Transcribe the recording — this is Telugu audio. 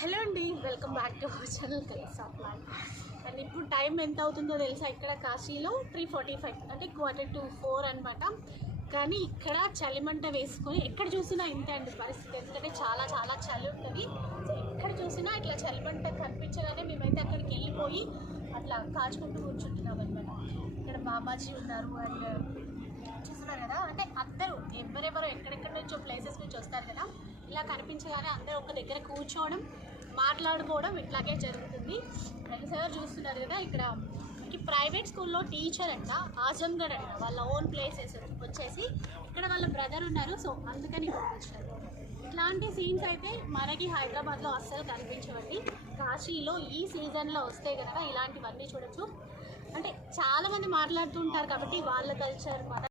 హలో అండి, welcome back to our channel colours of life. And ఇప్పుడు టైం ఎంత అవుతుందో తెలుసా? ఇక్కడ కాశీలో 3:45 అంటే 3:45 అనమాట. కానీ ఇక్కడ చలిమంట వేసుకొని ఎక్కడ చూసినా ఇంతే అండి పరిస్థితి. ఎందుకంటే చాలా చాలా చలి ఉంటుంది. సో ఎక్కడ చూసినా ఇట్లా చలిమంట కనిపించగానే మేమైతే అక్కడికి వెళ్ళిపోయి అట్లా కాచుకుంటూ కూర్చుంటున్నాం అనమాట. ఇక్కడ బాబాజీ ఉన్నారు అండ్ చూస్తున్నారు కదా, అంటే అందరూ ఎవరెవరో ఎక్కడెక్కడ నుంచో ప్లేసెస్ నుంచి వస్తారు కదా. ఇలా కనిపించగానే అందరూ ఒక దగ్గర కూర్చోవడం, మాట్లాడుకోవడం ఇట్లాగే జరుగుతుంది. అండ్ సార్ చూస్తున్నారు కదా, ఇక్కడ ప్రైవేట్ స్కూల్లో టీచర్ అంట, ఆజంగఢ్ అంట, వాళ్ళ ఓన్ ప్లేసెస్ వచ్చేసి ఇక్కడ వాళ్ళ బ్రదర్ ఉన్నారు. సో అందుకని వచ్చారు. ఇట్లాంటి సీన్స్ అయితే మనకి హైదరాబాద్లో అస్సలు కనిపించవండి. కాశీలో ఈ సీజన్లో వస్తే కనుక ఇలాంటివన్నీ చూడొచ్చు. అంటే చాలామంది మాట్లాడుతూ ఉంటారు కాబట్టి వాళ్ళ కల్చర్